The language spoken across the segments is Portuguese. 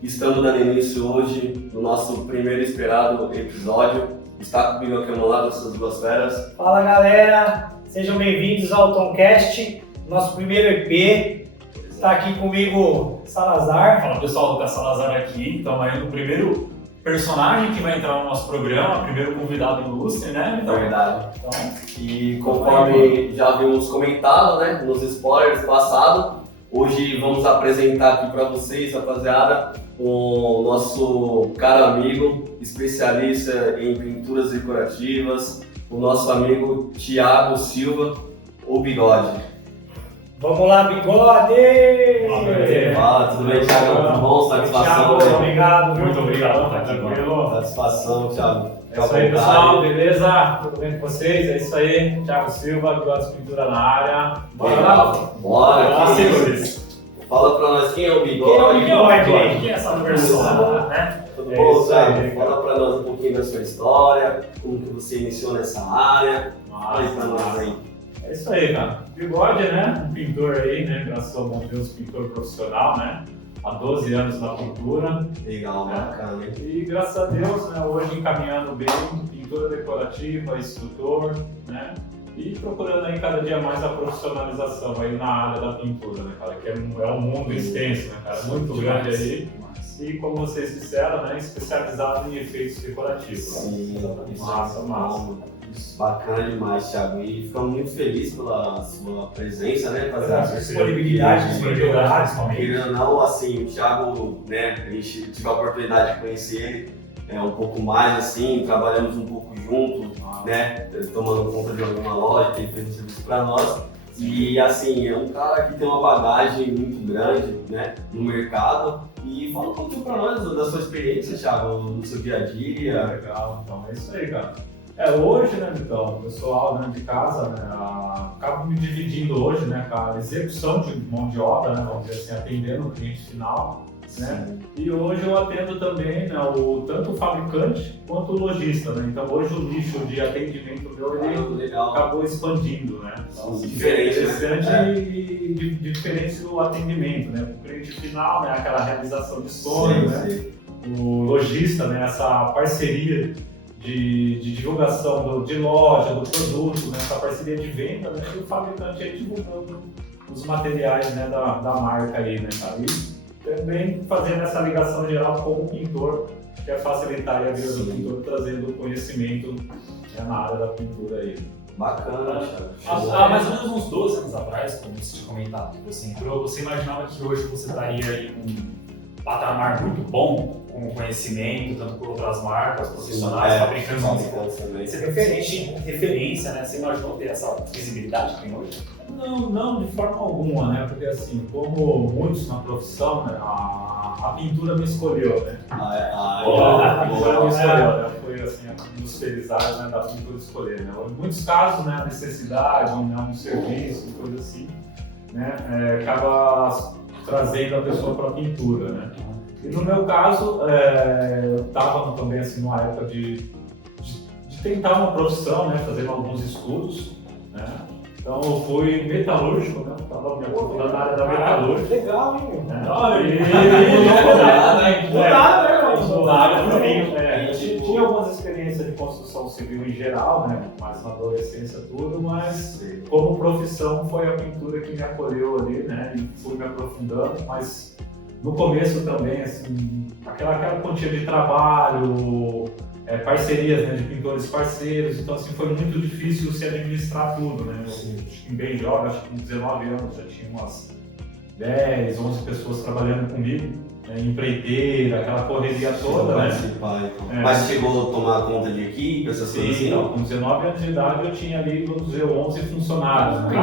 Estamos dando início hoje no nosso primeiro esperado episódio. Está comigo aqui ao meu lado essas duas feras. Fala galera, sejam bem-vindos ao Tomcast, nosso primeiro EP. Está aqui comigo Salazar. Fala pessoal, Lucas Salazar aqui. Então aí no primeiro personagem que vai entrar no nosso programa, primeiro convidado ilustre, né? Então, Verdade. Então, E conforme já vimos comentado, né, nos spoilers passados, hoje vamos apresentar aqui para vocês, rapaziada, o nosso caro amigo, especialista em pinturas decorativas, o nosso amigo Thiago Silva, o Bigode. Vamos lá, Bigode! Fala, tudo bem, Thiago? Tudo bom? Satisfação. Thiago, obrigado. muito obrigado, tá tranquilo. Satisfação, Thiago. É isso aí, pessoal, beleza? Tudo bem com vocês? É isso aí, Thiago Silva, Bigodes Pintura na área. Bora lá? Bora, Bora, que isso? senhores. Fala pra nós quem é o Bigode. Quem é essa persona, né? Tudo É bom, isso aí, Thiago? cara. Fala pra nós um pouquinho da sua história, como que você iniciou nessa área. Fala aí pra nós aí. É isso aí, cara. Bigode, né? Um pintor aí, né? Graças ao bom Deus, pintor profissional, né? Há 12 anos na pintura. Legal, bacana, hein? E graças a Deus, né? Hoje encaminhando bem, pintura decorativa, instrutor, né? E procurando aí cada dia mais a profissionalização aí na área da pintura, né, cara? Que é um mundo extenso, né, cara? Muito grande aí. E como vocês disseram, né? Especializado em efeitos decorativos. Sim, Exatamente. isso Massa, é massa. bom. Bacana demais, Thiago. E ficamos muito felizes pela sua presença, né? Fazer a Disponibilidade, Querendo ou não, assim, o Thiago, né? A gente tive a oportunidade de conhecer ele um pouco mais, assim, trabalhamos um pouco juntos, né? Tomando conta de alguma loja, que ele fez um serviço para nós. E assim, é um cara que tem uma bagagem muito grande, né, no mercado. E fala um pouquinho para nós da sua experiência, Thiago, no seu dia a dia. Legal, então é isso aí, cara. Hoje, né, então, o pessoal, né, de casa, né, acabo me dividindo hoje, né, com a execução de mão de obra, né, vamos dizer assim, atendendo o cliente final, né, e hoje eu atendo também, né, tanto o fabricante quanto o lojista, né, então hoje o nicho de atendimento meu, ele Legal. acabou expandindo, né, então, Diferente, interessante e diferente do atendimento, né, o cliente final, né, aquela realização de sonho, né, o lojista, né, essa parceria de divulgação de loja, do produto, né, essa parceria de venda, né, e o fabricante aí divulgando os materiais, né, da marca aí, né, cara? E também fazendo essa ligação geral com o pintor, que é facilitar a vida do pintor, trazendo conhecimento, né, na área da pintura aí. Bacana, Thiago. Há mais ou menos uns 12 anos atrás, como você tinha comentado, que você entrou, você imaginava que hoje você estaria em um patamar muito bom, com conhecimento, tanto por outras marcas, profissionais, fabricantes. Você tem referência, né? Você imaginou ter essa visibilidade que tem hoje? Não, de forma alguma, né? Porque assim, como muitos na profissão, né, a pintura me escolheu, né? A pintura me escolheu, né? Foi assim, um dos felizados, né, da pintura escolher, né? Em muitos casos, né, a necessidade, né, um serviço, coisa assim, né, acaba trazendo a pessoa para a pintura, né? E no meu caso, eu estava também assim, numa época de tentar uma profissão, né, fazendo alguns estudos, né? Então eu fui metalúrgico, né? Estava me aprofundando na área da metalúrgica. Legal, hein? Tinha algumas experiências de construção civil em geral, né? Mais na adolescência tudo, mas como profissão foi a pintura que me acolheu ali, né? E fui me aprofundando, mas no começo também, assim, aquela quantia de trabalho, parcerias, né, de pintores parceiros, então assim, foi muito difícil se administrar tudo, né? Eu, bem jovem, acho que com 19 anos já tinha umas 10, 11 pessoas trabalhando comigo, né, empreiteira, aquela correria toda, né? Mas chegou a tomar conta de equipe, essas coisas assim? Não, com 19 anos de idade eu tinha ali, vamos dizer, 11 funcionários. Né?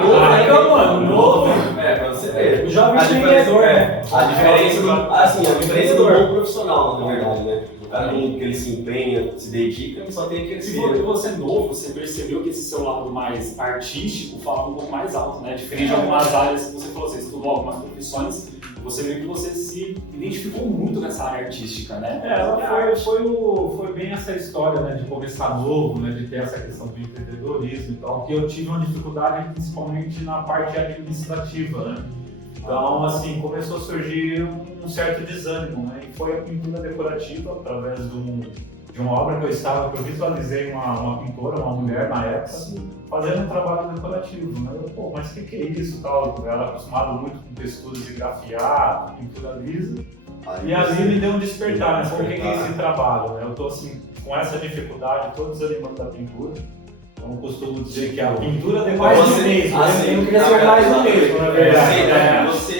Novo, pra você ver. Jovem empreendedor, né? A diferença do bom profissional, na verdade, né? O cara que ele se empenha, se dedica, ele só tem aquele Se você é novo, você percebeu que esse seu lado mais artístico falava um pouco mais alto, né? Diferente de algumas áreas que você falou, você estudou algumas profissões, você viu que você se identificou muito nessa área artística, né? Foi bem essa história, né, de começar novo, né, de ter essa questão do empreendedorismo e tal, que eu tive uma dificuldade principalmente na parte administrativa, né? Então, assim, começou a surgir um certo desânimo, né? E foi a pintura decorativa, através de uma obra que eu visualizei uma pintora, uma mulher na época, fazendo um trabalho decorativo, né? Pô, mas o que é isso, tal? Ela é acostumada muito com texturas de grafiar, pintura lisa, e ali me deu um despertar, né? Pô, o que é esse trabalho, né? Eu tô, assim, com essa dificuldade, tô desanimando da pintura. Eu costumo dizer que a pintura decorativa... Mais do mesmo, eu queria ser mais do mesmo, na verdade.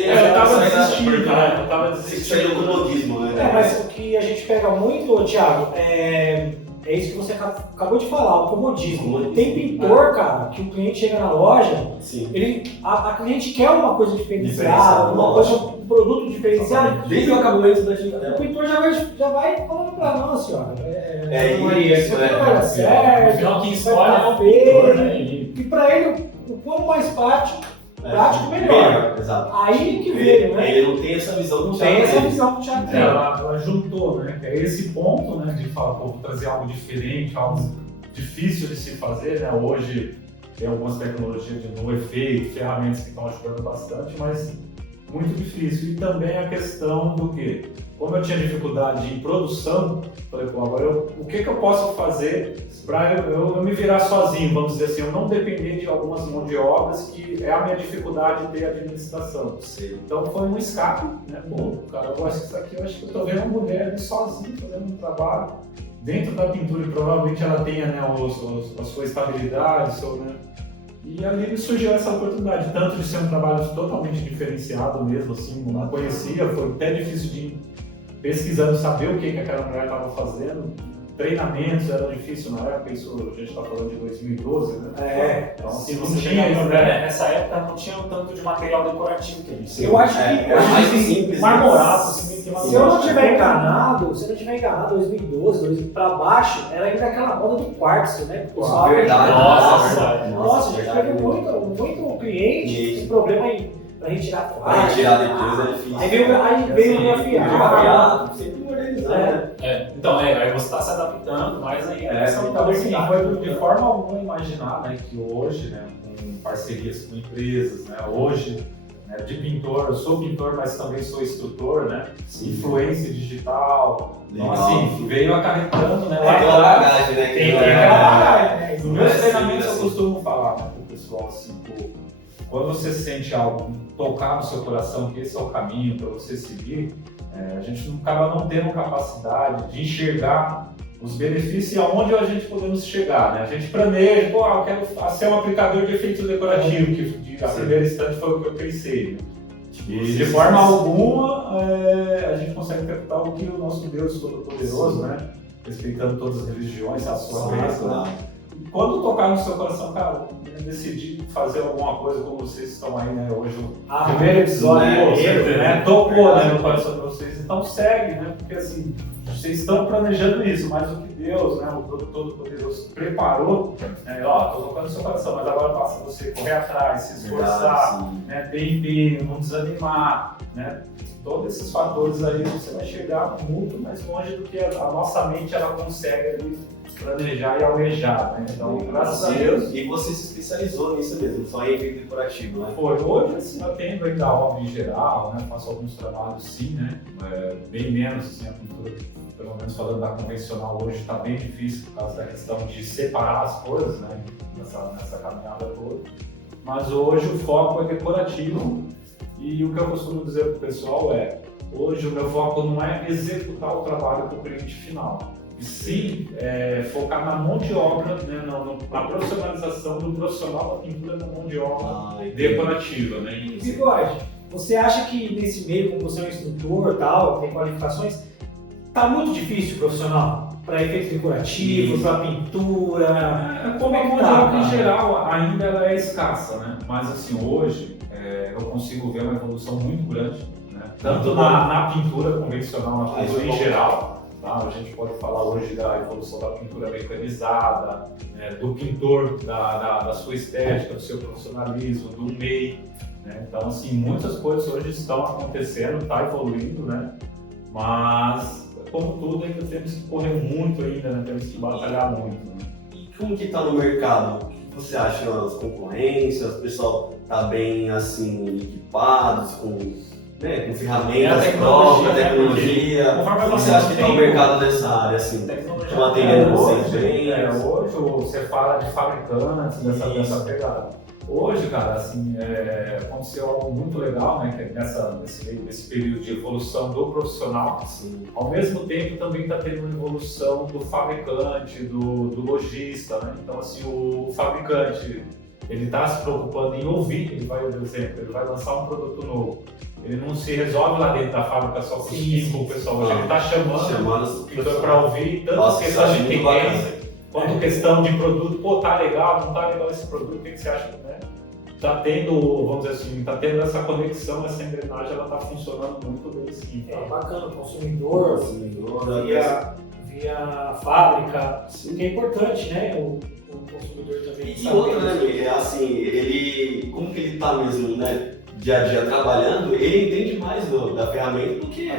Eu tava desistindo, né? Eu tava desistindo do modismo, né? Mas o que a gente pega muito, Thiago, é isso que você acabou de falar, o comodismo. Tem pintor, cara, que o cliente chega na loja, a cliente quer uma coisa diferenciada, um produto diferenciado. Desde o acabamento da tinta dela. O pintor já vai falando pra nós, senhora. Maria, isso vai dar certo, no final quem escolhe vai é o dar pintor, né? E pra ele, o quanto mais prático, melhor. Exato. Aí que veio, né? Ele não tem essa visão do Não Thiago. tem essa visão do Thiago. Ela juntou, né? Que é esse ponto, né? De falar, pô, vou trazer algo diferente, algo difícil de se fazer, né? Hoje tem algumas tecnologias de no efeito, ferramentas que estão ajudando bastante, mas muito difícil. E também a questão do quê? Como eu tinha dificuldade em produção, falei, pô, agora o que eu posso fazer para eu me virar sozinho, vamos dizer assim, eu não depender de algumas mãos de obras, que é a minha dificuldade de ter administração. Então foi um escape, né? Pô, cara, eu gosto disso aqui, eu acho que eu tô vendo uma mulher ali sozinha fazendo um trabalho dentro da pintura, e provavelmente ela tenha, né, a sua estabilidade, né? E ali me surgiu essa oportunidade, tanto de ser um trabalho totalmente diferenciado mesmo, assim, não conhecia, foi até difícil de ir pesquisando, saber o que aquela mulher estava fazendo. Treinamentos era difícil na época, isso a gente está falando de 2012, né? Então, assim, não tinha isso, né? Nessa época não tinha tanto de material decorativo que a gente Eu acho que mais simples. marmorado, se eu não estiver enganado, 2012, para baixo, era ainda aquela moda do quartzo, né? Verdade. Nossa, a gente pegou muito cliente com problema pra retirar quartzo. Pra retirar depois é difícil. Aí veio o grafiado. Sempre modernizado. Então, aí você está se adaptando, mas aí então, assim, foi de forma alguma imaginar, né, que hoje, né, com parcerias com empresas, né, hoje, né, de pintor, eu sou pintor, mas também sou instrutor, né, influência digital, então assim, veio acarretando, né, Tem aquela bagagem, né? Tem aquela bagagem. Nos meus treinamentos eu costumo falar, né, pro pessoal, assim, quando você sente algo tocar no seu coração, que esse é o caminho para você seguir, a gente acaba não tendo capacidade de enxergar os benefícios e aonde a gente podemos chegar, né? A gente planeja, eu quero ser um aplicador de efeitos decorativos, que a primeira instante foi o que eu pensei, né? E de forma alguma a gente consegue captar o que o nosso Deus Todo-Poderoso, né? Respeitando todas as religiões, a sua crença, né? Quando tocar no seu coração, cara, decidir fazer alguma coisa, como vocês estão aí, né? Hoje o primeiro episódio, né? Tocou, né, no coração de vocês. Então segue, né? Porque assim, vocês estão planejando isso, mas o que Deus, né, o Todo-Poderoso preparou, né? Tô tocando no seu coração, mas agora passa você correr atrás, se esforçar, né? Ter empenho, não desanimar, né? Todos esses fatores aí você vai chegar muito mais longe do que a nossa mente ela consegue ali planejar e almejar, né? Então, graças a Deus. E você se especializou nisso mesmo, só em efeito decorativo, né? Hoje, assim, eu atendo ainda a obra em geral, né? Faço alguns trabalhos sim, né? Bem menos, assim, a pintura, pelo menos falando da convencional, hoje está bem difícil por causa da questão de separar as coisas, né? Nessa caminhada toda. Mas hoje o foco é decorativo. E o que eu costumo dizer para o pessoal hoje o meu foco não é executar o trabalho para o cliente final, e sim focar na mão de obra, né, na profissionalização do profissional da pintura na mão de obra decorativa. Né? Bigode, você acha que nesse meio, como você é um instrutor, tal, tem qualificações, está muito difícil profissional? Para efeitos decorativos, para pintura? Como a mão de obra em geral ainda ela é escassa, né? Mas assim, hoje eu consigo ver uma evolução muito grande, né? Tanto na pintura convencional, na pintura em geral. Tá? A gente pode falar hoje da evolução da pintura mecanizada, né? Do pintor, da sua estética, do seu profissionalismo, do meio. Né? Então, assim, muitas coisas hoje estão acontecendo, está evoluindo, né? Mas, como tudo, ainda temos que correr muito ainda, né? Temos que batalhar muito. Né? E como que está no mercado? você acha as concorrências? O pessoal tá bem assim equipados com ferramentas próprias, tecnologia? Como você acha que está o mercado nessa área assim? Estão atendendo vocês bem? Hoje você fala de fabricantes dessa pegada. Hoje, cara, assim, aconteceu algo muito legal, né, que é nesse período de evolução do profissional. Sim. Ao mesmo tempo, também está tendo uma evolução do fabricante, do lojista, né? Então, assim, o fabricante, ele está se preocupando em ouvir, ele vai lançar um produto novo. Ele não se resolve lá dentro da fábrica só com o pessoal. Hoje ele está chamando o pintor para ouvir tanto questão de tendência, quanto questão de produto. Pô, tá legal, não tá legal esse produto, o que você acha, né? Tá tendo, vamos dizer assim, tá tendo essa conexão, essa engrenagem, ela tá funcionando muito bem, sim. É bacana, o consumidor via fábrica, o que é importante, né? O consumidor também. E outra, né, assim, ele, como que ele tá mesmo, né? Dia a dia trabalhando, ele entende mais da ferramenta do que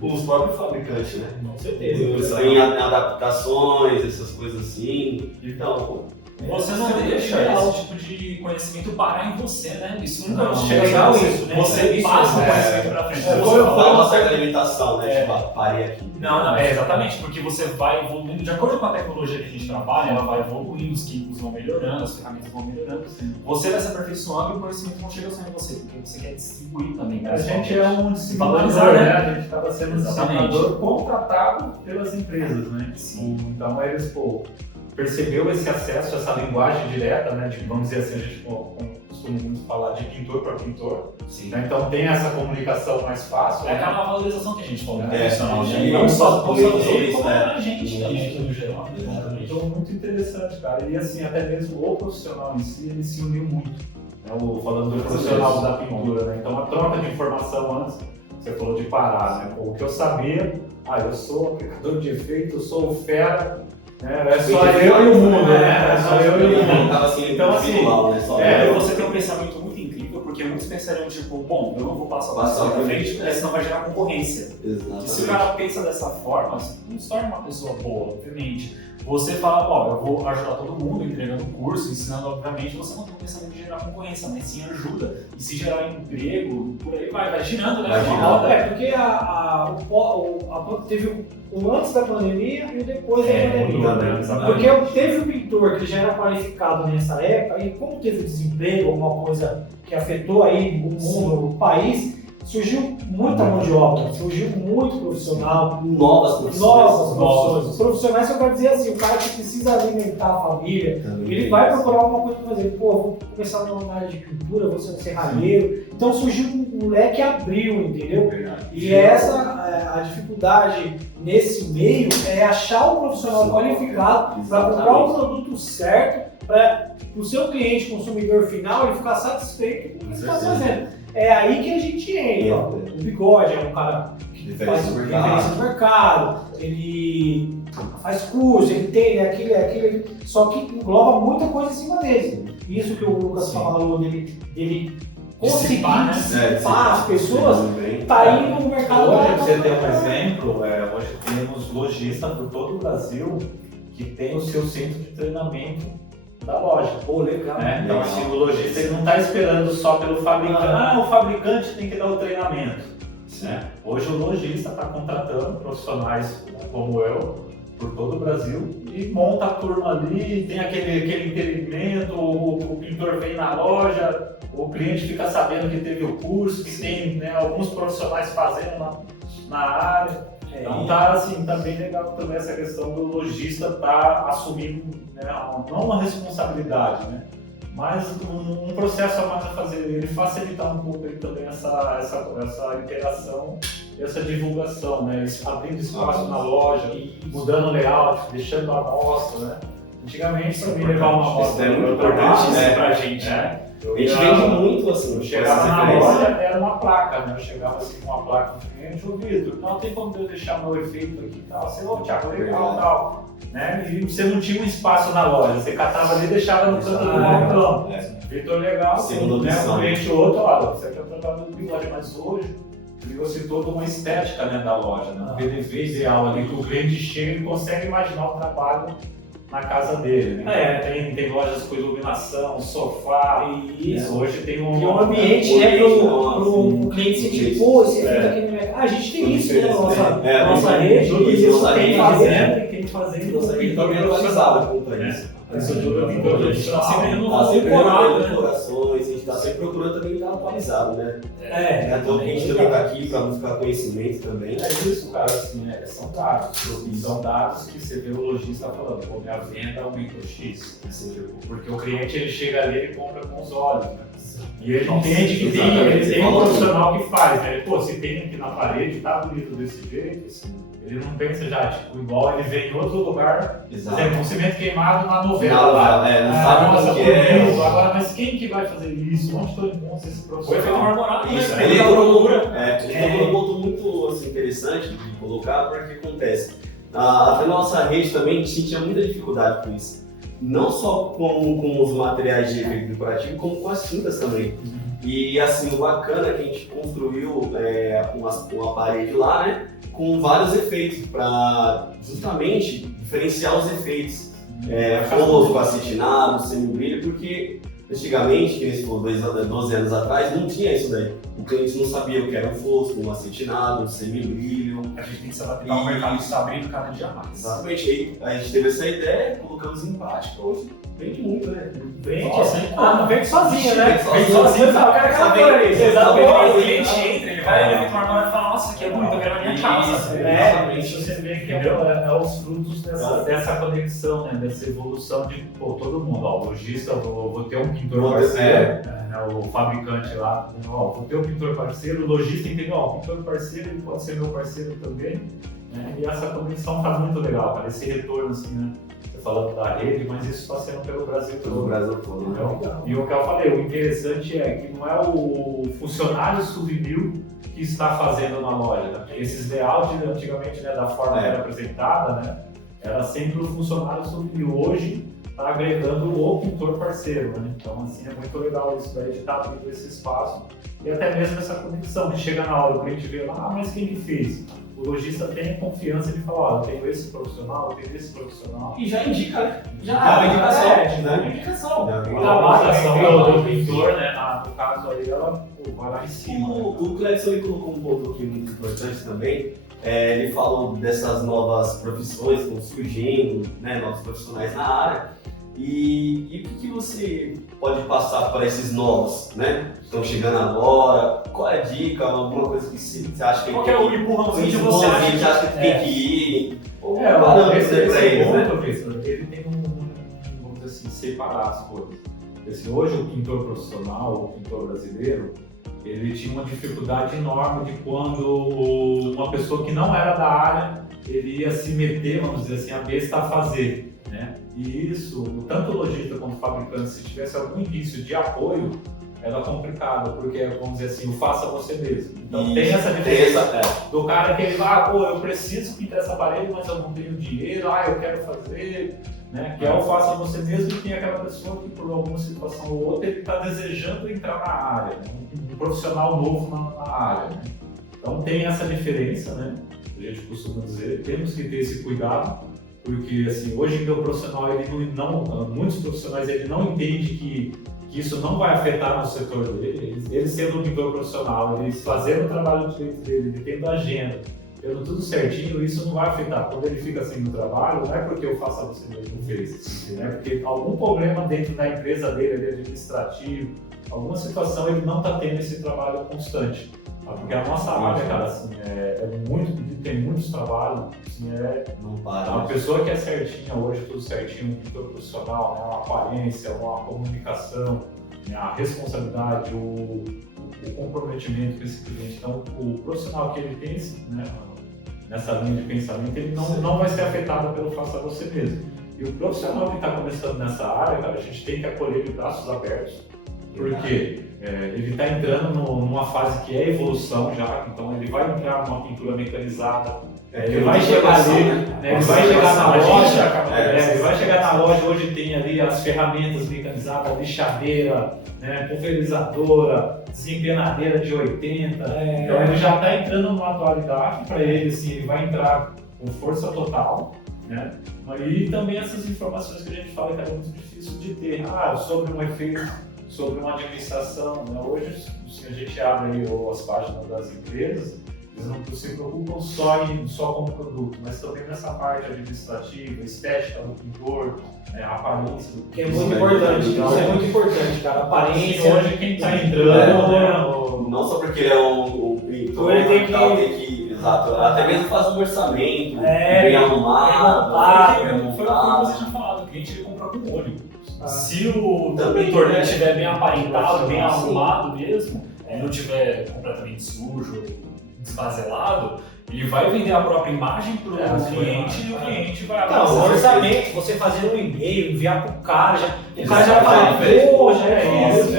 os próprios fabricantes, né? Com certeza. Eles têm adaptações, essas coisas assim. Então, você não deixa esse tipo de conhecimento parar em você, né? Isso nunca chega legal isso, isso, né? Você passa o conhecimento pra frente. Foi uma certa limitação, né? Tipo, parei aqui. Não, exatamente, porque você vai evoluindo, de acordo com a tecnologia que a gente trabalha, ela vai evoluindo, os químicos vão melhorando, as ferramentas vão melhorando, você vai se aperfeiçoando e o conhecimento não chega só em você, porque você quer distribuir também. A gente é um distribuidor, né? A gente estava sendo um distribuidor contratado pelas empresas, né? Sim. Então eles, percebeu esse acesso, essa linguagem direta, né? Vamos dizer assim, a gente costuma muito falar de pintor para pintor. Sim. Né? Então tem essa comunicação mais fácil. É aquela valorização que a gente falou, né? Profissional, Não só como a gente também, no geral. Então muito interessante, cara. E assim, até mesmo o profissional em si, ele se uniu muito. Né? Falando do profissional da pintura, né? Então a troca de informação antes, você falou de parar, né? O que eu sabia, eu sou aplicador de efeito, eu sou o fera. É só eu e o mundo, né? É só eu e o mundo. Então, assim, você tem um pensamento muito incrível, porque muitos pensariam, tipo, bom, eu não vou passar pra frente, porque senão vai gerar concorrência. Exatamente. E se o cara pensa dessa forma, você não se torna uma pessoa boa, obviamente. Você fala, eu vou ajudar todo mundo entregando curso, ensinando, obviamente, você não tem o pensamento de gerar concorrência, mas sim ajuda. E se gerar emprego, por aí vai girando, né? Porque teve o antes da pandemia e o depois da pandemia. Porque teve o pintor que já era qualificado nessa época, e como teve desemprego, alguma coisa que afetou aí o mundo, o país, surgiu muita mão de obra, surgiu muito profissional. Novas profissões. Os profissionais, eu quero dizer assim, o cara que precisa alimentar a família, ele vai procurar alguma coisa para fazer. Vou começar na área de pintura, vou ser um serralheiro. Então surgiu um leque abriu, entendeu? E essa a dificuldade nesse meio é achar um profissional qualificado para comprar o produto certo, para o seu cliente, consumidor final, ele ficar satisfeito com o que você está fazendo. É aí que a gente entra. O Bigode é um cara que faz referência no mercado, ele faz curso, ele tem aquele, só que engloba muita coisa em cima dele. Isso que o Lucas falou dele conseguir dissipar as pessoas, está indo no mercado. Hoje, você tem um exemplo, hoje temos lojista por todo o Brasil que tem o seu centro de treinamento da loja. Legal. Então, assim, o lojista ele não está esperando só pelo fabricante. O fabricante tem que dar o treinamento. Né? Hoje o lojista está contratando profissionais como eu, por todo o Brasil, e monta a turma ali, tem aquele entendimento, o pintor vem na loja, o cliente fica sabendo que teve o curso, que tem alguns profissionais fazendo na área. Então tá bem legal também essa questão do lojista estar assumindo, não uma responsabilidade, né? Mas um processo a mais a fazer, ele facilitar um pouco aí também essa interação, essa divulgação, né? Abrindo espaço na loja, mudando o layout, deixando a amostra, né? Antigamente, para mim levar uma amostra é muito importante pra gente, né? A gente vende muito assim. Eu chegava na loja, era uma placa, né? Eu chegava assim com uma placa no cliente, ô Vitor, não tem como eu deixar meu efeito aqui e tal. Você, Thiago, legal e tal. Né? E você não tinha um espaço na loja, você catava ali e deixava no canto do balcão. Vitor, legal, um cliente ou outro, olha, você quer tratar do Bigode, mas hoje criou-se toda uma estética, né, da loja, né? Um PDV ideal ali, que o cliente chega e consegue imaginar o trabalho na casa dele, né? Tem lojas com iluminação, sofá. Isso. Hoje tem um ambiente, né, para o cliente sentir, pô, esse evento aqui no mercado. A gente tem isso, né, na nossa rede. Isso tem fazendo e quem fazendo. Nossa rede está bem atualizada quanto a isso. A gente está sempre renovando decorações, a gente está sempre procurando também estar atualizado, né? Então a gente também está aqui para buscar conhecimento também. É isso, cara, assim, são dados. São dados que você vê o lojista falando, pô, minha venda aumentou X. Porque o cliente ele chega ali e compra com os olhos, né? E ele entende que tem um profissional que faz, né? Pô, se tem aqui na parede, tá bonito desse jeito, assim. Ele não pensa já, tipo, igual ele vê em outro lugar, por exemplo, um cimento queimado na novela lá. Não sabe nossa, o que é. Agora, mas quem que vai fazer isso? Onde estou encontrando esse profissional? Foi feito marmorado, isso, né? ele tem um ponto muito assim, interessante de colocar, porque acontece. Até na nossa rede também a gente sentia muita dificuldade com isso. Não só com os materiais de efeito decorativo, como com as tintas também. E assim, o bacana é que a gente construiu uma parede lá, né? Com vários efeitos, para justamente diferenciar os efeitos. Fosco, acetinado, semibrilho, porque antigamente, que nesse 12 anos atrás, não tinha isso daí. O cliente não sabia o que era um fosco, um acetinado, um semibrilho. A gente tem que se adaptar ao mercado que está abrindo cada dia mais. Exatamente, aí a gente teve essa ideia, colocamos em prática, hoje vende muito, né? Não vende sozinho, né? Vende sozinho, o cliente entra, ele vai ver o marmorado e fala, nossa, que é bonito, eu quero na minha casa. Isso você vê que é os frutos dessa conexão, né? Dessa evolução de todo mundo. Ó, o lojista, vou ter um pintor parceiro, o fabricante lá, vou ter um pintor parceiro, o lojista entendeu, o pintor parceiro ele pode ser meu parceiro também. Né? E essa conexão tá muito legal, cara, esse retorno assim, né? Falando da rede, mas isso está sendo pelo Brasil todo. Pelo Brasil todo, então, e o que eu falei, o interessante é que não é o funcionário souvenir que está fazendo na loja. Né? Esses layouts, antigamente, né, da forma que era apresentada, né, era sempre o funcionário souvenir. Hoje está agregando o pintor parceiro. Né? Então, assim, é muito legal isso daí de estar abrindo esse espaço e até mesmo essa conexão de chegar na hora, o cliente vê lá, mas quem que fez? O lojista tem confiança de falar, eu tenho esse profissional, eu tenho esse profissional. E já indica, né? Já indicação. Indicação. A indicação do pintor, né? No caso aí, ela vai lá em cima. O Cledson colocou um ponto aqui muito importante também. Ele falou dessas novas profissões que estão surgindo, né? Novos profissionais na área. E o que você pode passar para esses novos, né? Que estão chegando agora? Qual é a dica? Alguma coisa que você acha que qual é o empurrãozinho que você acha que tem que ir? Esse ponto, professor, ele tem vamos dizer assim, separar as coisas. Assim, hoje o pintor profissional, o pintor brasileiro, ele tinha uma dificuldade enorme de quando uma pessoa que não era da área, ele ia se meter, vamos dizer assim, a besta a fazer, né? E isso, tanto o lojista quanto o fabricante, se tivesse algum indício de apoio, era complicado, porque, vamos dizer assim, o faça você mesmo. Então tem essa diferença do cara que ele vai, eu preciso pintar essa parede, mas eu não tenho dinheiro, eu quero fazer, né? Que é o faça você mesmo, e tem aquela pessoa que por alguma situação ou outra, ele está desejando entrar na área, né? Um profissional novo na área, né? Então tem essa diferença, né? A gente costuma dizer, temos que ter esse cuidado, porque assim, hoje em dia o profissional, muitos profissionais ele não entende que isso não vai afetar no setor dele. Ele sendo um pintor profissional, ele fazendo o trabalho dele, ele tendo agenda, tendo tudo certinho, isso não vai afetar. Quando ele fica assim no trabalho, não é porque eu faço você mesmo fez, é porque algum problema dentro da empresa dele, administrativo, alguma situação, ele não está tendo esse trabalho constante. Porque a nossa área, cara, assim, tem muitos trabalhos, assim, não para. Uma pessoa que é certinha hoje, tudo certinho, um pintor profissional, né, uma aparência, uma comunicação, né, a responsabilidade, o comprometimento com esse cliente. Então, o profissional que ele tem, né, nessa linha de pensamento, ele não vai ser afetado pelo faça você mesmo. E o profissional que está começando nessa área, cara, a gente tem que acolher de braços abertos, porque ele está entrando numa fase que é evolução já, então ele vai entrar numa pintura mecanizada, ele vai chegar ali, né, ele vai chegar na loja, ele vai chegar na loja, hoje tem ali as ferramentas mecanizadas, lixadeira, né, pulverizadora, desempenadeira de 80, então ele já está entrando numa atualidade para ele, assim, ele vai entrar com força total, né? E também essas informações que a gente fala que era muito difícil de ter, sobre um efeito, sobre uma administração, né? Hoje, se a gente abre aí as páginas das empresas, eles não se preocupam só com o produto, mas também nessa parte administrativa, estética do pintor, a aparência do pintor. Que é muito importante, isso é muito importante, cara. A aparência. Hoje quem está entrando. Não só porque ele é um pintor, ele tem que. Exato, até mesmo faz um orçamento, bem arrumado, Foi o que você tinha falado, o cliente ele compra com olho. Se o pintor dele estiver bem aparentado, bem arrumado mesmo, não estiver completamente sujo, desvazelado, ele vai vender a própria imagem para o cliente e o cliente vai abraçar. O orçamento, você fazer um e-mail, enviar pro cara, o cara já fala, pô, já é isso,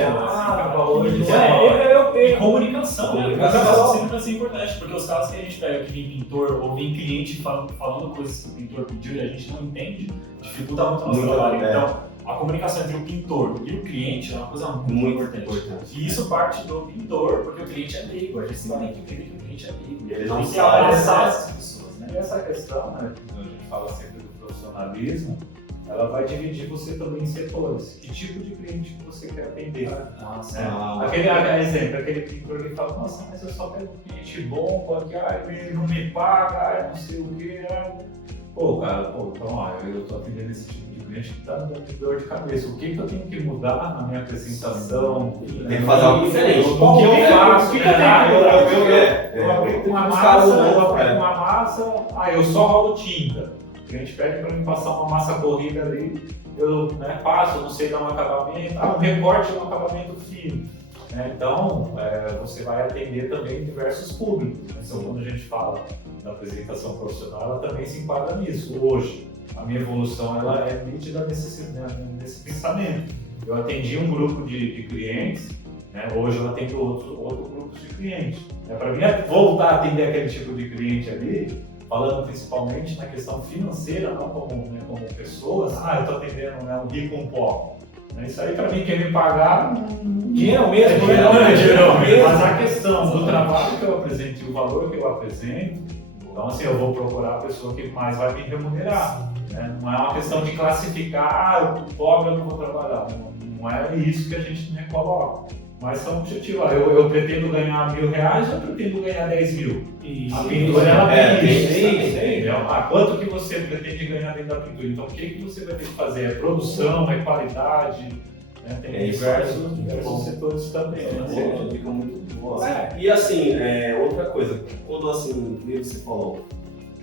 E comunicação, né? Comunicação sempre vai ser importante, porque os casos que a gente pega que vem pintor ou vem cliente falando coisas que o pintor pediu e a gente não entende, dificulta muito o nosso trabalho. Então, a comunicação entre o pintor e o cliente é uma coisa muito importante. E isso parte do pintor, porque o cliente é leigo. A gente tem que entender que o cliente é leigo. E ele não tem que abraçar essas pessoas, né? E essa questão, né, que a gente fala sempre do profissionalismo, ela vai dividir você também em setores. Que tipo de cliente que você quer atender? Aquele pintor que fala, nossa, mas eu só pego um cliente bom, porque ele não me paga, não sei o quê. Pô, cara, então eu tô atendendo esse tipo de cliente que tá me dando dor de cabeça. O que eu tenho que mudar na minha apresentação? Tem que fazer algo diferente. O que eu faço? Eu aplico uma massa, eu só rolo tinta. O cliente pede para me passar uma massa corrida ali, eu passo, não sei dar um acabamento, um recorte um acabamento fino. Então, você vai atender também diversos públicos. Então, quando a gente fala da apresentação profissional, ela também se enquadra nisso. Hoje, a minha evolução ela é nítida nesse pensamento. Eu atendi um grupo de clientes, hoje eu atendo outro grupo de clientes. Para mim, voltar a atender aquele tipo de cliente ali, falando principalmente na questão financeira, não como pessoas, eu estou atendendo um rico, um pobre. Isso aí, para mim, quem me pagar, dinheiro mesmo, mas a questão do trabalho que eu apresento e o valor que eu apresento, então assim, eu vou procurar a pessoa que mais vai me remunerar. Não é uma questão de classificar, o pobre eu não vou trabalhar, não é isso que a gente coloca. Mas são objetivos. Eu pretendo ganhar R$1.000, eu pretendo ganhar 10 mil. A pintura ela tem isso. Quanto que você pretende ganhar dentro da pintura? Então o que você vai ter que fazer? É produção, é qualidade, tem diversos setores também. Fica muito boa. E assim, outra coisa, quando assim, você falou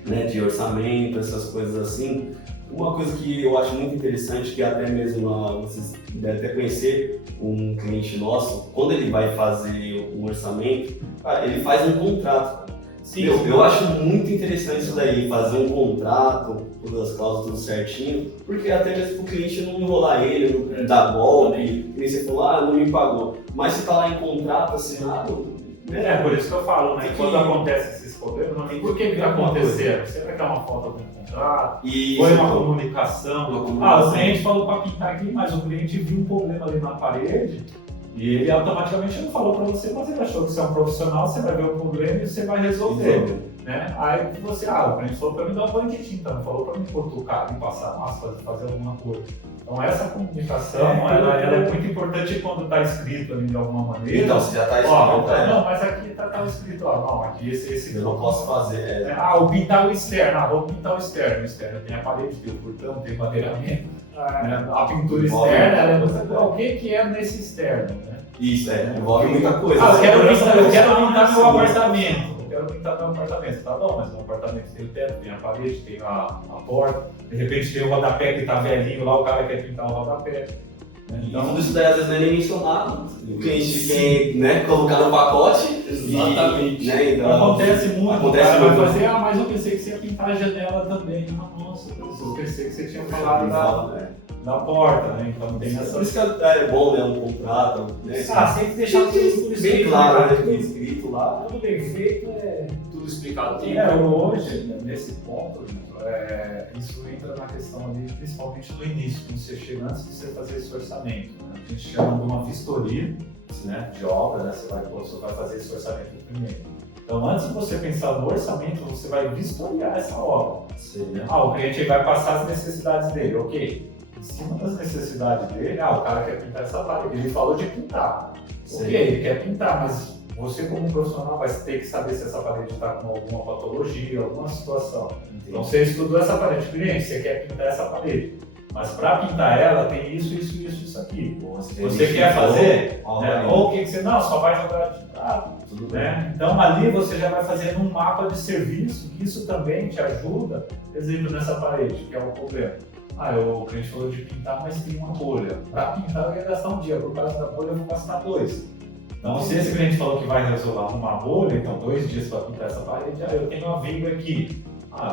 de orçamento, essas coisas assim, uma coisa que eu acho muito interessante, que até mesmo vocês devem até conhecer um cliente nosso, quando ele vai fazer um orçamento, ele faz um contrato. Sim, eu acho muito interessante isso daí, fazer um contrato, todas as cláusulas, tudo certinho, porque até mesmo para o cliente não enrolar ele, não dar golpe, e você falou, não me pagou. Mas se está lá em contrato assinado... por isso que eu falo, quando acontece esses problemas, não tem por que acontecer. Você vai dar uma falta de contrato, foi uma comunicação. O cliente falou para pintar aqui, mas o cliente viu um problema ali na parede e ele automaticamente não falou para você, mas ele achou que você é um profissional, você vai ver o problema e você vai resolver. Aí você, o cliente falou para mim dar um banho de tinta, não falou para mim cutucar, passar massa, fazer alguma coisa. Então essa comunicação, ela é muito importante quando está escrito ali de alguma maneira. Então, se já está escrito, não, mas aqui está escrito, aqui esse eu não posso fazer. O pintar o externo, vamos pintar o externo. O externo tem a parede, tem o portão, tem o madeiramento. A pintura externa, o que é nesse externo? Isso, envolve muita coisa. Eu quero pintar meu apartamento. Tá bom, mas no apartamento tem o teto, tem a parede, tem a porta, de repente tem o rodapé que tá velhinho lá, o cara quer pintar o rodapé. Então, tudo isso daí às vezes não é nem mencionado, o cliente tem colocar no pacote. Exatamente. Então, acontece muito, o cara vai fazer, mas eu pensei que você ia pintar a janela também. Nossa, eu pensei que você tinha falado da porta, Então tem essa... Por isso que é bom, um contrato. Sempre deixar tudo bem claro, tudo escrito lá. Tudo bem feito, tudo explicado. Hoje, nesse ponto, isso entra na questão ali, principalmente no início, quando você chega antes de você fazer esse orçamento. A gente chama de uma vistoria de obra, você vai fazer esse orçamento primeiro. Então, antes de você pensar no orçamento, você vai vistoriar essa obra. Sim, né? O cliente vai passar as necessidades dele, ok. Em cima das necessidades dele, o cara quer pintar essa parede. Ele falou de pintar. Sim. Ok, ele quer pintar, mas você como profissional vai ter que saber se essa parede está com alguma patologia, alguma situação. Entendi. Então você estudou essa parede, cliente, você quer pintar essa parede. Mas para pintar ela tem isso aqui. Você quer fazer? Né? Ou o que você não, só vai jogar de prato. Né? Então ali você já vai fazendo um mapa de serviço, que isso também te ajuda, exemplo, nessa parede, que é o problema. O cliente falou de pintar, mas tem uma bolha. Para pintar eu ia gastar um dia, por causa da bolha eu vou gastar 2. Então se esse cliente falou que vai resolver uma bolha, então 2 dias para pintar essa parede, eu tenho uma viga aqui.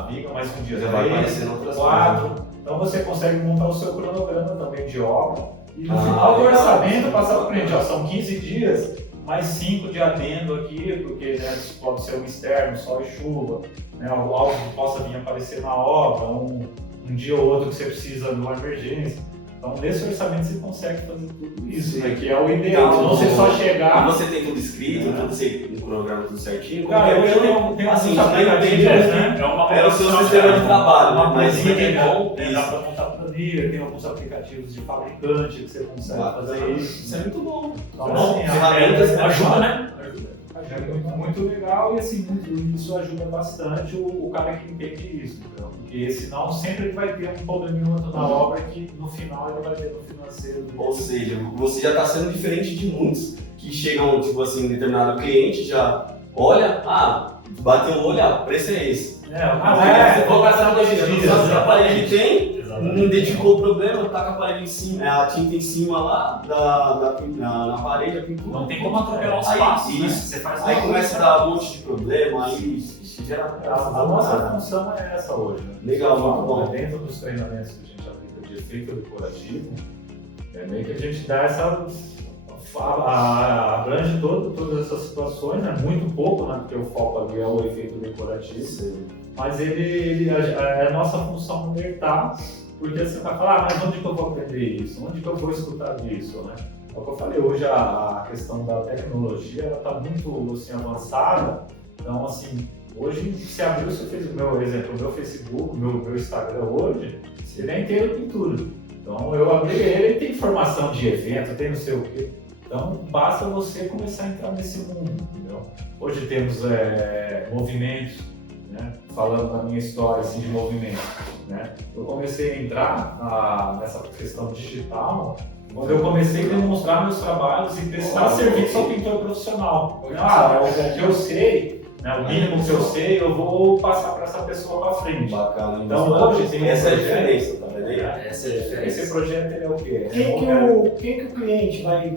Viga mais um dia, já vai aparecendo outras 4. Então você consegue montar o seu cronograma também de obra. E no final do orçamento passar para o cliente, são 15 dias, mais 5 de adendo aqui, porque né, pode ser um externo, sol e chuva, né, algo que possa vir aparecer na obra, um dia ou outro que você precisa de uma emergência. Então, nesse orçamento você consegue fazer tudo isso, né, que é o ideal, não você só chegar... E você tem tudo escrito, tudo no cronograma tudo certinho? Cara, hoje tem assim, aplicativos, né? É o seu sistema de trabalho, né? Mas dá para montar planilha, tem alguns aplicativos de fabricante que você consegue fazer isso. Isso é muito bom. Então, assim, ferramentas ajuda, né? É muito legal e assim, isso ajuda bastante o cara que entende isso, entendeu? Porque senão sempre vai ter um probleminha na obra que no final ele vai ter no financeiro. Ou seja, você já está sendo diferente de muitos que chegam, tipo assim, um determinado cliente, já olha, bateu o olho, o preço é esse. Vou gastar 2 dias. A parede tem, não identificou o problema, tá com a parede em cima, a tinta em cima lá na parede, a pintura. Não tem como atropelar os passos, né? Você faz aí começa a dar um monte de problema, aí gera... A nossa função é essa hoje. Né? Legal, muito bom. Dentro dos treinamentos que a gente aplica de efeito decorativo, é meio que a gente dá essa... abrange todas essas situações, né? Muito pouco, né? Porque o foco ali é o efeito decorativo. Sim. Mas a nossa função alertar, porque você vai falar, mas onde que eu vou aprender isso? Onde que eu vou escutar disso, né? É o que eu falei, hoje a questão da tecnologia está muito assim, avançada, então assim, hoje se abriu, você fez o meu Facebook, o meu Instagram hoje, ele é inteiro pintura. Então eu abri ele e tem informação de evento, tem não sei o quê. Então basta você começar a entrar nesse mundo, entendeu? Hoje temos movimentos, né? Falando da minha história assim, de movimento, né? Eu comecei a entrar nessa questão digital quando eu comecei a demonstrar meus trabalhos e prestar serviço ao pintor profissional. O que eu sei, né, o mínimo que eu sei, eu vou passar para essa pessoa para frente. Bacana. Então hoje tem essa é a diferença, tá vendo? Essa é a diferença. Esse projeto ele é o quê? Quem que o cliente vai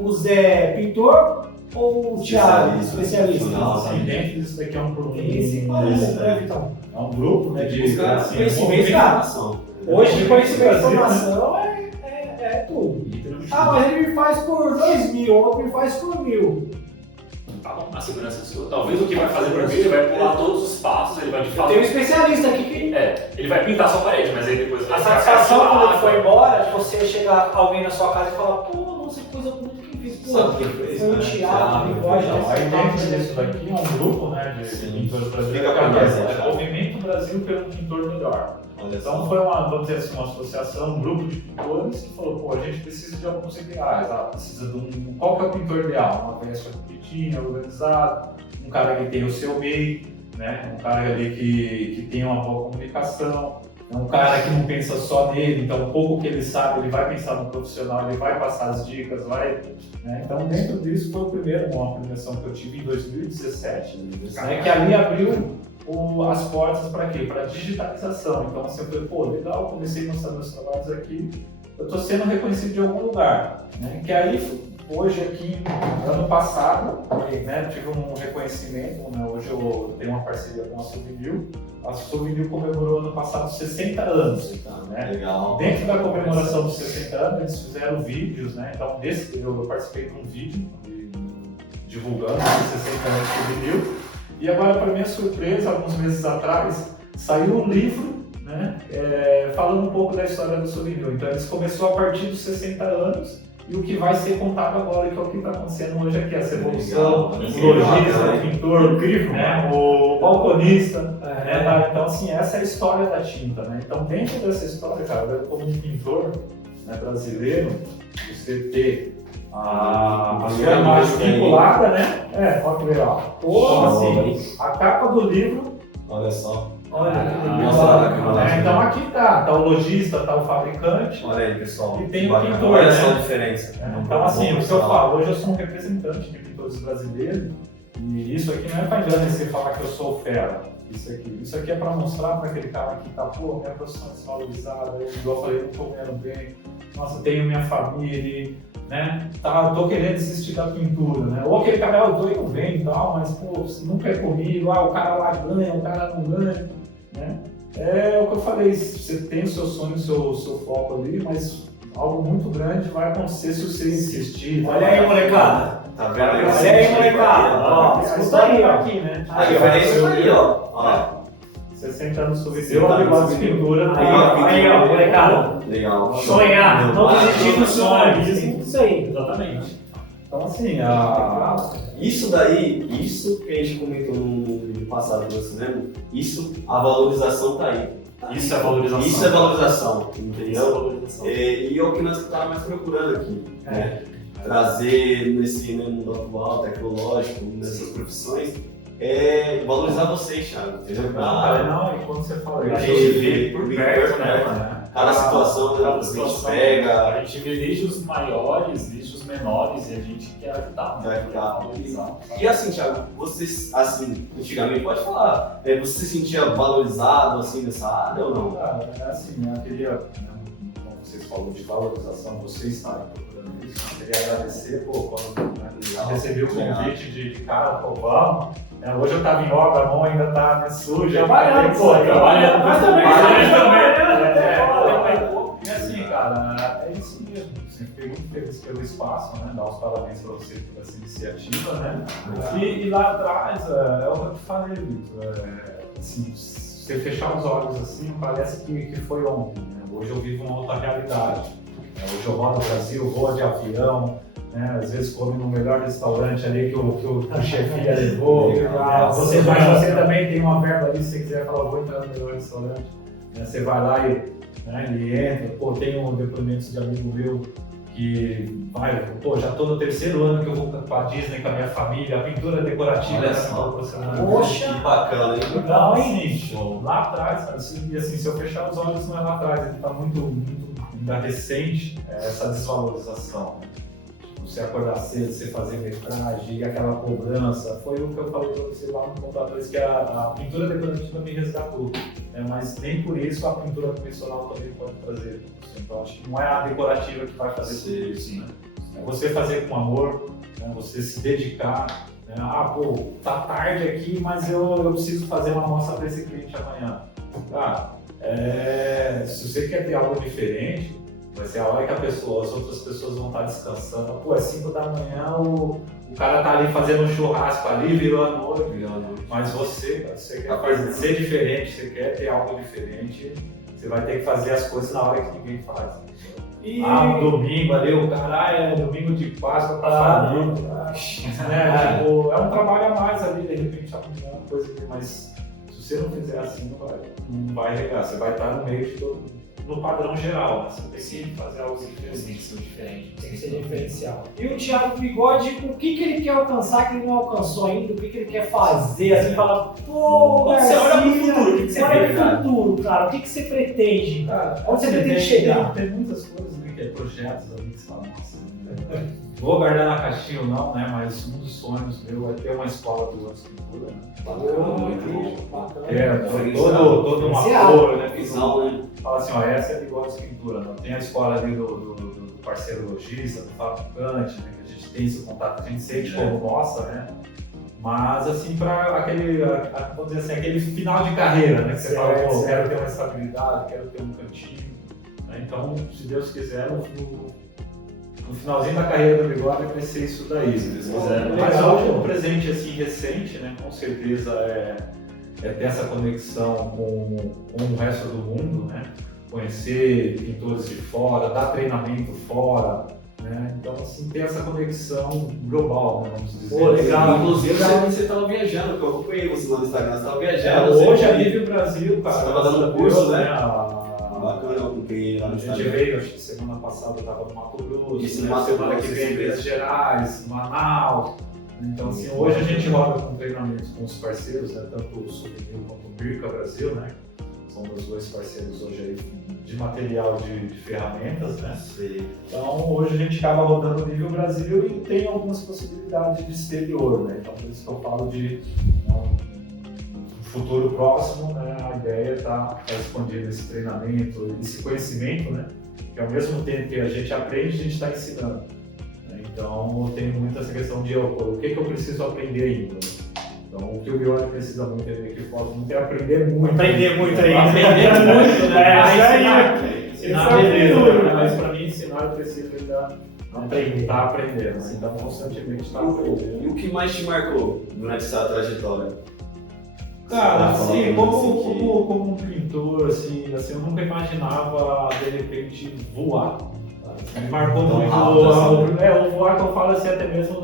o Zé pintor ou o Thiago, especialista? Sim, dentro disso daqui é um grupo. É um grupo, né, de conhecimento e informação. Hoje, conhecimento e informação é tudo. Mas ele me faz por 2.000, outro me faz por 1.000. Tá bom, a segurança sua. Talvez o que vai fazer por mim, ele vai pular todos os passos, ele vai de fato. Tem um especialista aqui que. Ele vai pintar a sua parede, mas aí depois vai. A satisfação quando ele foi embora, de você chegar alguém na sua casa e falar, pô, não sei coisa bonita que fez. Pô, foi um Thiago, que pode. Aí dentro disso daqui é um grupo, né, de pintores brasileiros. Movimento Brasil pelo Pintor Melhor. Então foi vamos dizer assim, uma associação, um grupo de pintores que falou, pô, a gente precisa de alguns ideais, precisa de qual que é o pintor ideal? Uma peça bonitinha, organizada, um cara que tem o seu meio, né? Um cara ali que tem uma boa comunicação, um cara que não pensa só nele, então pouco que ele sabe, ele vai pensar no profissional, ele vai passar as dicas, né? Então dentro disso foi uma premiação que eu tive em 2017, né? Que ali abriu as portas para quê? Para digitalização. Então você foi, pô, legal, comecei a mostrar meus trabalhos aqui, eu estou sendo reconhecido de algum lugar, né? Que aí, hoje aqui, ano passado, né, tive um reconhecimento, né? Hoje eu tenho uma parceria com a Souvenir. A Souvenir comemorou ano passado 60 anos, né? Legal. Dentro da comemoração dos 60 anos, eles fizeram vídeos, né? Então, eu participei de um vídeo divulgando os 60 anos de Souvenir. E agora, para minha surpresa, alguns meses atrás, saiu um livro, né, falando um pouco da história do Souvenir. Então, eles começaram a partir dos 60 anos e o que vai ser contado agora, que é o que está acontecendo hoje aqui, essa evolução, o lojista, o pintor, né, o balconista, né, então assim, essa é a história da tinta, né? Então dentro dessa história, cara, como um pintor, né, brasileiro, você ter a sua imagem vinculada, né? Olha que legal. Então assim, a capa do livro, olha só. olha que então aqui tá o lojista, tá o fabricante. Olha aí, pessoal. E tem o pintor, olha né? só a diferença. Então assim, o que eu falo, hoje eu sou um representante de pintores brasileiros e isso aqui não é para engrandecer e falar que eu sou fera. Isso aqui é para mostrar para aquele cara que tá, pô, minha profissão é desvalorizada, igual eu falei, eu não tô ganhando bem, nossa, tenho minha família, né? Tô querendo desistir da pintura, né? Ou aquele cara, eu tô indo bem e tal, mas pô, nunca é comigo, o cara lá ganha, o cara não ganha, né? É o que eu falei, você tem o seu sonho, o seu foco ali, mas algo muito grande vai acontecer se você insistir. Olha aí, molecada. Tá vendo aí? Olha aí, molecada. Ó, escuta aí, aqui, né? Aí, olha isso aí, ó. Você senta no subsídio, o negócio de pintura. Aí, ó, molecada. Legal. Sonhar, não desistir do sonho. Isso aí. Exatamente. Então, assim, Isso daí, isso que a gente comentou no vídeo passado que você lembra, isso, a valorização tá aí. Isso é valorização. Isso é valorização, Isso é entendeu? valorização. E é o que nós estamos mais procurando aqui, né? Trazer nesse mundo atual, tecnológico, nessas profissões, valorizar vocês, Thiago, entendeu? Não, e quando você fala A isso, gente vê por perto, né? né? cada situação que a gente pega, A gente vê desde os maiores, desde os menores, e a gente quer ajudar. vai ficar. Valorizar. E assim, Thiago, vocês, assim, antigamente, pode falar, você se sentia valorizado, assim, nessa área ou não? Cara, é assim, né? Eu queria, como vocês falaram de valorização, vocês estarem procurando isso, eu queria agradecer, pô, quando recebi o convite de cara, pô, vamos. Hoje eu tava em obra, a mão ainda tá suja. Trabalhando, pô, trabalhando. Mas também. E assim, cara, é isso mesmo. Sempre fiquei muito feliz pelo espaço, né? Dar os parabéns pra você por essa iniciativa, né? E lá atrás, é o que eu te falei, Vitor. Assim, você fechar os olhos assim, parece que foi ontem, né? Hoje eu vivo uma outra realidade. Hoje eu rodo o Brasil, vou de avião, né? Às vezes come no melhor restaurante ali que o chefia levou. Você também tem uma verba ali, se você quiser falar, vou entrar no melhor restaurante. Né? Você vai lá e entra. Pô, tem depoimentos de amigo meu que vai, pô, já tô no 3º ano que eu vou pra Disney com a minha família, a pintura decorativa. Olha só. Poxa, que bacana, hein? Então, assim, lá atrás, cara, e assim, se eu fechar os olhos, não é lá atrás, ele tá muito ainda recente, essa desvalorização. Tipo, você acordar cedo, você fazer metragem e aquela cobrança, foi o que eu falei pra você lá no Contadores, que a pintura decorativa me resgatou. Né? Mas nem por isso a pintura convencional também pode trazer. Então, acho que não é a decorativa que vai fazer tudo isso. Né? É você fazer com amor, né? Você se dedicar. Né? Pô, tá tarde aqui, mas eu preciso fazer uma amostra para esse cliente amanhã. Se você quer ter algo diferente, vai ser a hora que as outras pessoas vão estar descansando. Pô, é 5 da manhã, o cara tá ali fazendo um churrasco ali, virou a noite. Mas você quer ser diferente, você quer ter algo diferente, você vai ter que fazer as coisas na hora que ninguém faz. No domingo ali, o cara, é domingo de Páscoa pra família. Né? Tipo, é um trabalho a mais ali, de repente, é uma coisa que, mas se você não fizer assim, não vai regar. Você vai estar no meio de todo mundo. No padrão geral, né? Você tem que fazer algo diferente. Tem que ser diferente. Tem que ser diferencial. E o Thiago Bigode, o que ele quer alcançar que ele não alcançou ainda? O que ele quer fazer? Assim, fala, pô, você olha pro futuro, o que você olha vê, pro futuro, cara. O que você pretende? Cara, onde você pretende chegar? Tem muitas coisas ali, que é projetos ali que você fala, nossa, vou guardar na caixinha ou não, né? Mas um dos sonhos meu é ter uma escola de pintura, né? Todo um apoio, né? Fala assim, essa é a Bigodes Pintura, né? Tem a escola ali do parceiro lojista, do fabricante, né? Que a gente tem esse contato, a gente sente como nossa, né? Mas assim, para vamos dizer assim, aquele final de carreira, né? Que você fala, pô, quero ter uma estabilidade, quero ter um cantinho. Né? Então, se Deus quiser, no finalzinho da carreira do Bigode vai ser isso daí, se Deus quiser. Mas hoje um presente assim recente, né? Com certeza é ter essa conexão com o resto do mundo, né? Conhecer pintores de fora, dar treinamento fora, né? né? Então, assim, tem essa conexão global, né, vamos dizer. Pô, legal. Inclusive, você estava viajando, que eu acompanhei você no Instagram, você estava viajando. Hoje a Nível Brasil, cara. Você estava dando curso, né? Bacana, eu acompanhei lá no Instagram. A gente veio, acho que semana passada eu estava no Mato Grosso, isso, né? Semana que vem em Minas Gerais, Manaus. Então, assim, hoje a gente roda com treinamentos com os parceiros, né? Tanto o Subnil quanto o Birca Brasil, né? São meus dois parceiros hoje aí de material de ferramentas, né? Sim. Então, hoje a gente acaba rodando o nível Brasil e tem algumas possibilidades de exterior, né? Então, por isso que eu falo de um futuro próximo, né? A ideia está expandindo esse treinamento, esse conhecimento, né? Que ao mesmo tempo que a gente aprende, a gente está ensinando. Né? Então, tem muito essa questão de o que eu preciso aprender ainda. Então, o que o Bione precisa muito, que pode muito é aprender muito. Aprender muito aí. Aprender muito, né? Ensinar beleza, né? Mas para mim ensinar eu preciso ainda estar aprendendo, assim, então constantemente estar aprendendo. E o que mais te marcou durante essa trajetória? Cara, assim, como um pintor, assim, eu nunca imaginava de repente voar. Me marcou muito o voar que eu falo assim, até mesmo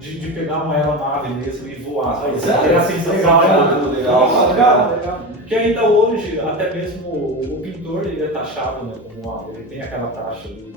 de pegar uma aeronave mesmo e voar. É assim, legal. Porque ainda hoje, até mesmo o pintor ele é taxado, né, como ele tem aquela taxa de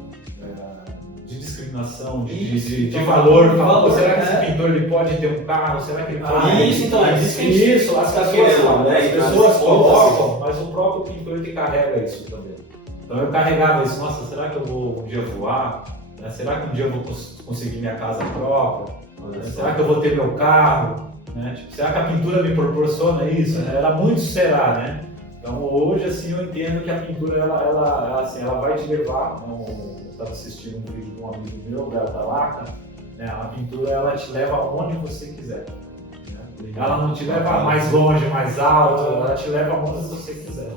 discriminação, de valor. Será que esse pintor ele pode ter um carro? Será que ele pode? Isso, as pessoas colocam, mas o próprio pintor ele carrega isso também. Então eu carregava isso, nossa, será que eu vou um dia voar? Será que um dia eu vou conseguir minha casa própria? Será que eu vou ter meu carro? Tipo, será que a pintura me proporciona isso? Era muito será, né? Então hoje assim eu entendo que a pintura ela vai te levar. Eu estava assistindo um vídeo de um amigo meu, da Laca, né? A pintura ela te leva aonde você quiser. Né? Ela não te leva mais longe, mais alto, ela te leva aonde você quiser.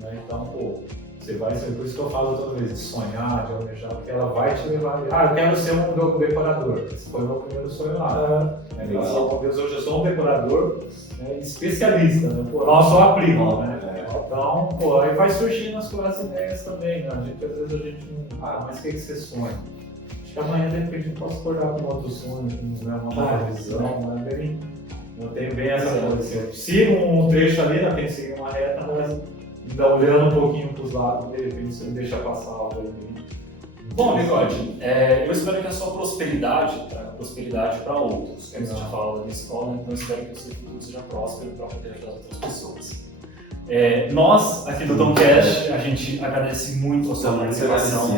Né? Então, você vai ser, por isso que eu falo toda vez, de sonhar, de almejar, porque ela vai te levar. Eu quero ser um decorador. Esse foi o meu primeiro sonho lá. Graças a Deus, hoje eu sou um decorador, né, especialista, né? Nós só aplico, né? Então, aí vai surgindo as ideias também, né? Às vezes a gente não. Mas o que você sonha? Acho que amanhã, de repente, eu posso acordar com um outro sonho, com uma nova visão, né? Eu tenho bem essa coisa, assim, eu sigo um trecho ali, tenho que seguir uma reta, mas ainda olhando um pouquinho para os lados, de repente você me deixa passar algo ali. Bom, Bigode, eu espero que a sua prosperidade traga prosperidade para outros. A gente já fala da escola, então eu espero que o seu futuro seja próspero para poder ajudar outras pessoas. Nós, aqui do Tomcast, a gente agradece muito a sua participação,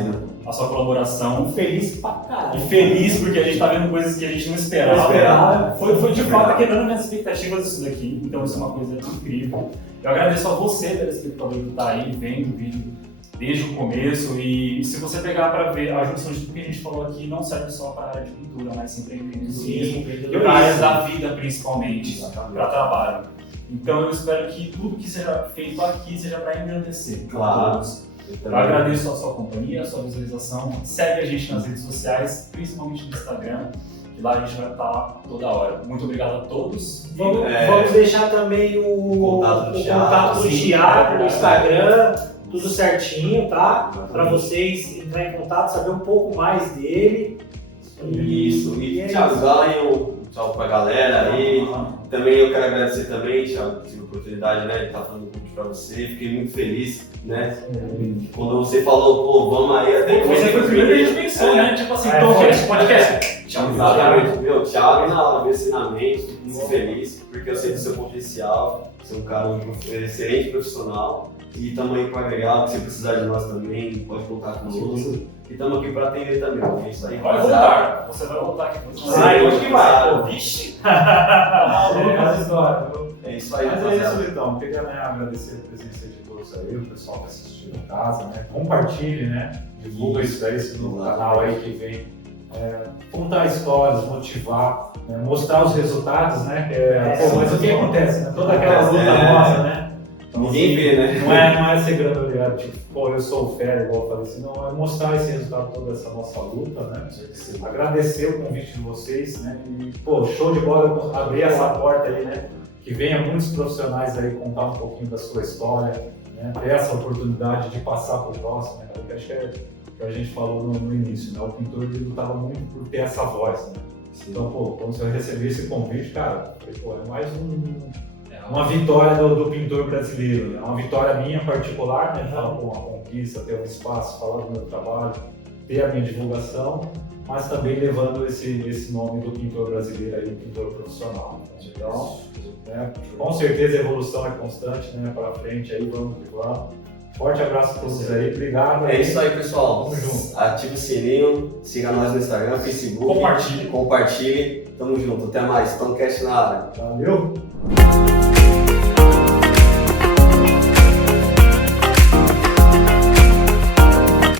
a sua colaboração. Feliz pra caralho. E feliz porque a gente tá vendo coisas que a gente não esperava. Foi de fato quebrando minhas expectativas disso daqui, então isso é uma coisa incrível. Eu agradeço a você, telespectador, que está aí vendo o vídeo desde o começo, e se você pegar para ver a junção de tudo que a gente falou aqui, não serve só para a área de pintura, mas sempre empreendedorismo e para áreas da vida, principalmente, para trabalho. Então eu espero que tudo que seja feito aqui seja para engrandecer. Claro. Eu agradeço a sua companhia, a sua visualização. Segue a gente nas redes sociais, principalmente no Instagram, que lá a gente vai estar toda hora. Muito obrigado a todos. Vamos deixar também o contato do Thiago no Instagram, tudo certinho, tá? Para vocês entrar em contato, saber um pouco mais dele. Isso. E Thiago, dá um tchau pra galera aí. Também eu quero agradecer também, Thiago, por tive a oportunidade, né, de estar falando um pouco pra você. Fiquei muito feliz, né? Quando você falou, vamos aí, até que você foi o primeiro que a gente pensou, né? Tipo assim, podcast. Exatamente, meu, Thiago na aula, meu ensinamento, fico muito feliz, porque eu sei do seu potencial, você é um cara excelente profissional. E estamos aí para agregar, se precisar de nós também, pode contar conosco. E estamos aqui para atender também. É isso aí, vai voltar. Você vai voltar aqui. Hoje que vai. Vixe! É isso aí, mas é isso, então. Queria agradecer a presença de todos aí, o pessoal que assistiu em casa, né? Compartilhe, né? Divulga isso aí no canal aí que vem. Contar histórias, motivar, né? Mostrar os resultados, né? Mas o que acontece, né? Toda aquela luta nossa, né? Então, ninguém vê, né? Não é ser granulhado, tipo, eu sou fera, igual eu falei assim, não, é mostrar esse resultado, toda essa nossa luta, né? Agradecer o convite de vocês, né? E, show de bola, abrir essa porta aí, né? Que venha muitos profissionais aí contar um pouquinho da sua história, né? Ter essa oportunidade de passar por próximo, né? Porque acho que que a gente falou no início, né? O pintor ele lutava muito por ter essa voz, né? Então, pô, quando eu recebi esse convite, cara, falei, pô, é mais uma vitória do pintor brasileiro, né? Uma vitória minha particular, né? Falar com a conquista, ter um espaço, falar do meu trabalho, ter a minha divulgação, mas também levando esse nome do pintor brasileiro aí, do pintor profissional. Então, né, com certeza a evolução é constante, né? Para frente aí, vamos que vamos. Forte abraço a todos aí, obrigado. É isso aí, pessoal. Tamo junto. Ative o sininho, siga nós no Instagram, Facebook. Compartilhe. Compartilhe. Tamo junto. Até mais. Tomcast na área. Valeu!